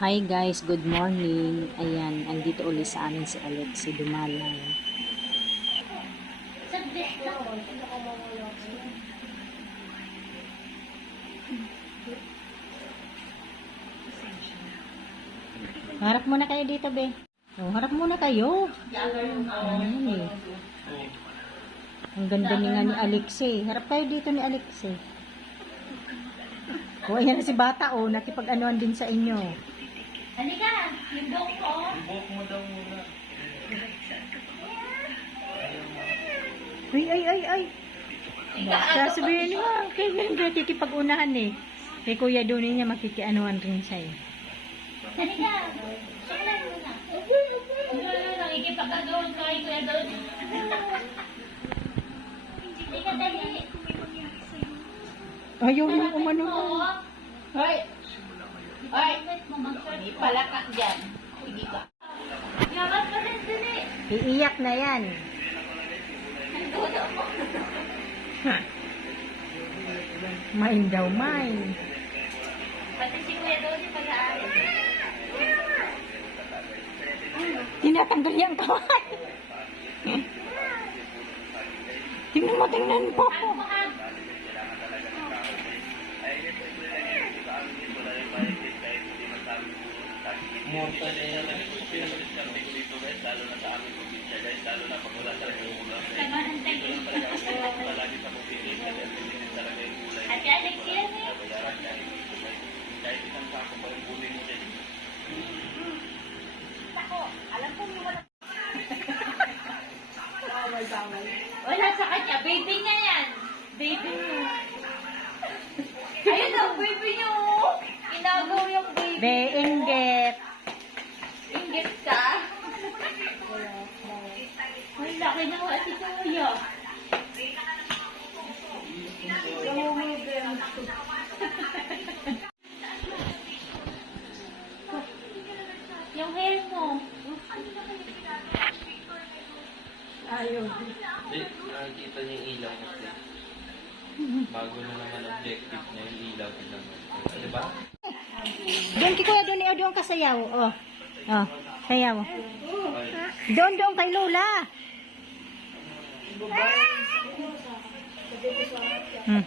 Hi guys, good morning. Ayan, andito ulit sa amin si Alex, si Dumalang. Harap muna kayo dito, be. Oh, harap muna kayo. Ayan eh. Ang ganda ni nga ni Alex eh. Harap kayo dito ni Alex eh. Oh, ayan na si bata oh, nakipag-anuan din sa inyo. Halika, yung buhok ko. Yung buhok mo daw muna. Ay. Sasabihin mo, kaya kikipag-unahan eh. Kay Kuya Duni niya makikianuan rin sa'yo. Halika, suklay mo na. Nakikipag-agawan ko kay Kuya Don. Halika, dali. Ayaw mo umano. Hoy! Hoy! Hindi pala ka dyan. Hindi ka. Yaman pa rin dali. Iiyak na yan. Nagdodo mo. Mine daw, mine. Pati si Kuya Don yung pag-aaral. Tinatanggal niya ang kamay. Tingnan mo. Mahal. Mortal na yan. Pinag-discarte ko dito guys, lalo na sa aming probinsya guys, lalo na pag wala talaga yung ulam. Kamahan tayo. Palagi sa probinsya, kasi ang talaga yung gulay. Ate Alex yan eh. Bayaran kahit isang sako pa yung gulay mo dyan. Wala sa kanya. Baby niya yan. Baby mo. Ayun ang baby niyo. Inagaw yung baby. Be, inggit. Inggit ka. Ay, laki na nga si Kuya. Yung hair mo. Ayaw. Hindi, nakikita niya yung ilaw kasi. Bago na naman objective niya yung ilaw. Diba? Doon kay Kuya Duni, doon ka sayaw. Oh, sayaw. Doon kay Lola. Hmm.